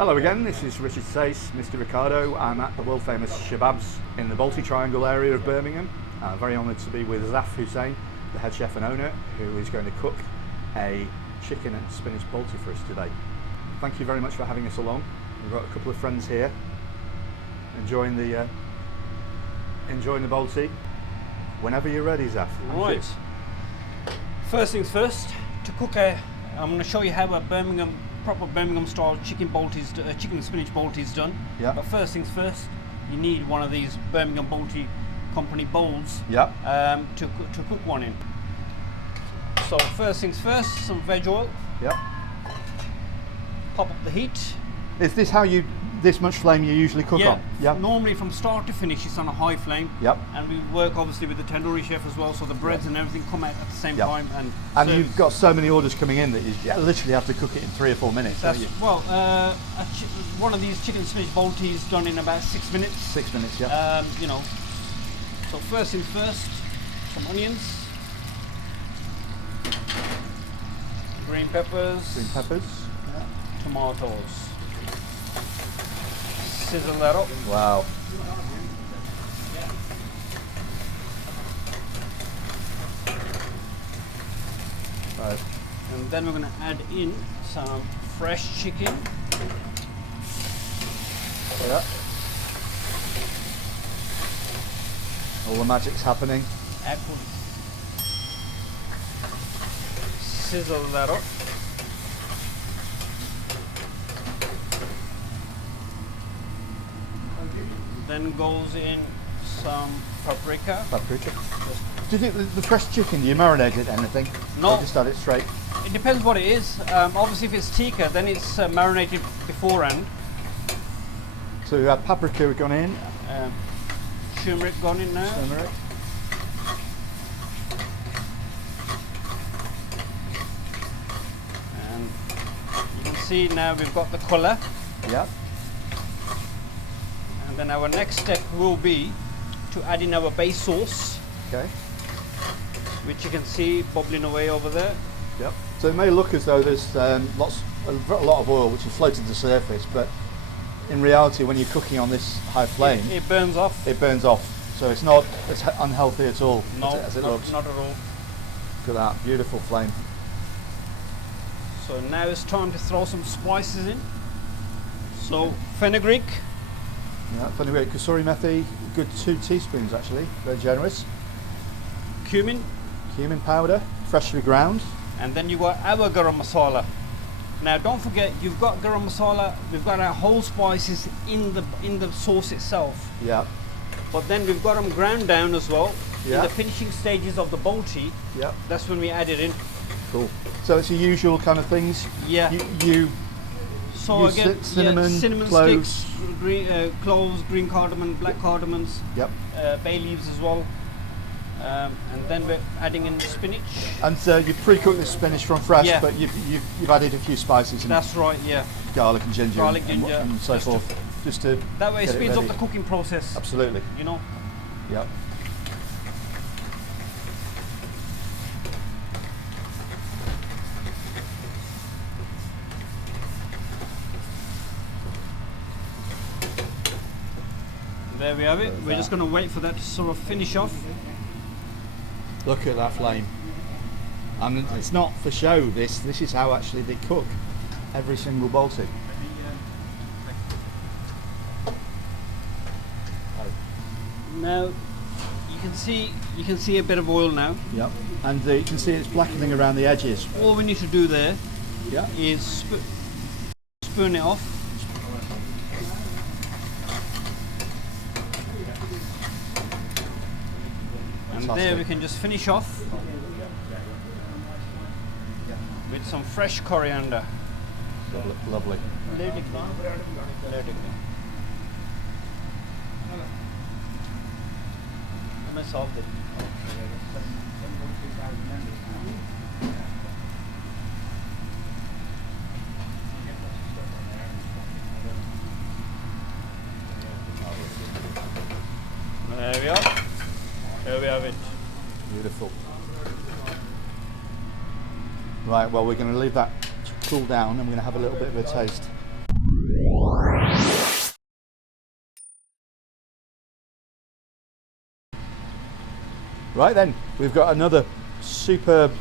Hello again, this is Richard Sayce, Misty Ricardo. I'm at the world famous Shababs in the Balti Triangle area of Birmingham. I'm very honoured to be with Zaf Hussain, the head chef and owner, who is going to cook a chicken and spinach Balti for us today. Thank you very much for having us along. We've got a couple of friends here enjoying the Balti. Whenever you're ready, Zaf. Right. First things first, to cook I'm going to show you how a proper Birmingham style chicken spinach Balti is done. Yeah. But first things first, you need one of these Birmingham Balti company bowls. Yeah. To cook one in. So first things first, some veg oil. Yeah. Pop up the heat. Is this this much flame you usually cook on? Yeah. Normally from start to finish it's on a high flame. Yep. And we work obviously with the tandoori chef as well, so the breads and everything come out at the same time. And you've got so many orders coming in that you literally have to cook it in 3 or 4 minutes. That's, well, one of these chicken spinach Balti is done in about 6 minutes. 6 minutes, yeah. You know. So first things first, some onions, green peppers, tomatoes. Sizzle that up. Wow. Right. And then we're going to add in some fresh chicken. Yeah. All the magic's happening. Sizzle that up. Then goes in some paprika. The fresh chicken, do you marinate it anything? No. Or just add it straight? It depends what it is. Obviously if it's tikka, then it's marinated beforehand. So we have paprika gone in. Turmeric gone in now. Turmeric. And you can see now we've got the colour. Yeah. And then our next step will be to add in our base sauce. Okay. Which you can see bubbling away over there. Yep. So it may look as though there's a lot of oil which is floating to the surface, but in reality, when you're cooking on this high flame, it burns off. It burns off. So it's not as unhealthy at all as it looks. Not at all. Look at that beautiful flame. So now it's time to throw some spices in. So fenugreek. Yeah, fenugreek, kasuri methi, good 2 teaspoons actually, very generous. Cumin powder, freshly ground. And then you got our garam masala. Now don't forget, you've got garam masala, we've got our whole spices in the sauce itself. Yeah. But then we've got them ground down as well. Yeah. In the finishing stages of the Balti. Yeah. That's when we add it in. Cool. So it's the usual kind of things. Yeah. So again, cinnamon cloves. sticks, cloves, green cardamom, black cardamoms. Yep. Bay leaves as well. And then we're adding in the spinach. And you pre-cook the spinach from fresh, but you've added a few spices. That's right, yeah. Garlic and ginger. And so forth. Just to that way it speeds up the cooking process. Absolutely. You know? Yep. There we have it. We're just going to wait for that to sort of finish off. Look at that flame. And it's not for show, this is how actually they cook every single Balti. Now you can see a bit of oil now. Yep. And you can see it's blackening around the edges. All we need to do there is spoon it off. And there we can just finish off with some fresh coriander. Lovely. There we are. There we have it. Beautiful. Right, well, we're going to leave that to cool down and we're going to have a little bit of a taste. Right then, we've got another superb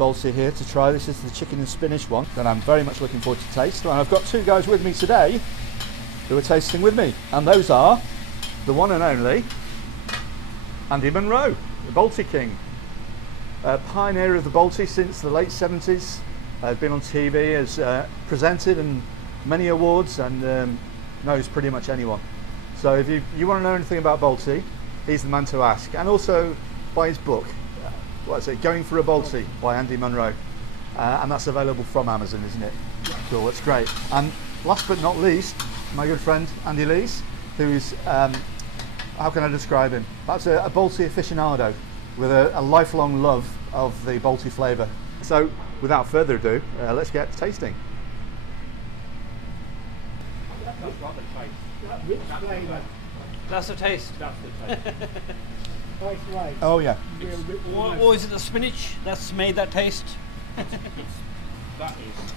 Balti here to try. This is the chicken and spinach one that I'm very much looking forward to taste. And I've got two guys with me today who are tasting with me, and those are the one and only Andy Munro, the Balti King, a pioneer of the Balti since the late 70s. Been on TV, has presented and many awards, and knows pretty much anyone. So if you want to know anything about Balti, he's the man to ask. And also buy his book, what is it, Going for a Balti by Andy Munro, and that's available from Amazon, isn't it? Cool, that's great. And last but not least, my good friend Andy Lees, who is, how can I describe him? That's a Balti aficionado with a lifelong love of the Balti flavour. So without further ado, let's get tasting. That's the taste. Oh yeah. Or is it the spinach that's made that taste? That is.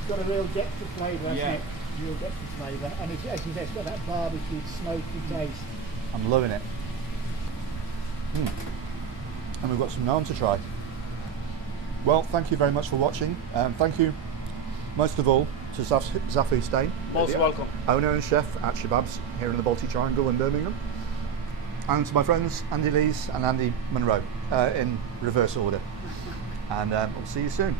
It's got a real depth of flavour, hasn't it? Real depth of flavour, and as you said, it's got that barbecue, smoky taste. I'm loving it. And we've got some naan to try. Well, thank you very much for watching. Thank you, most of all, to Zaf Hussain, Most welcome. owner and chef at Shababs here in the Balti Triangle in Birmingham. And to my friends Andy Lees and Andy Munro in reverse order. And we'll see you soon.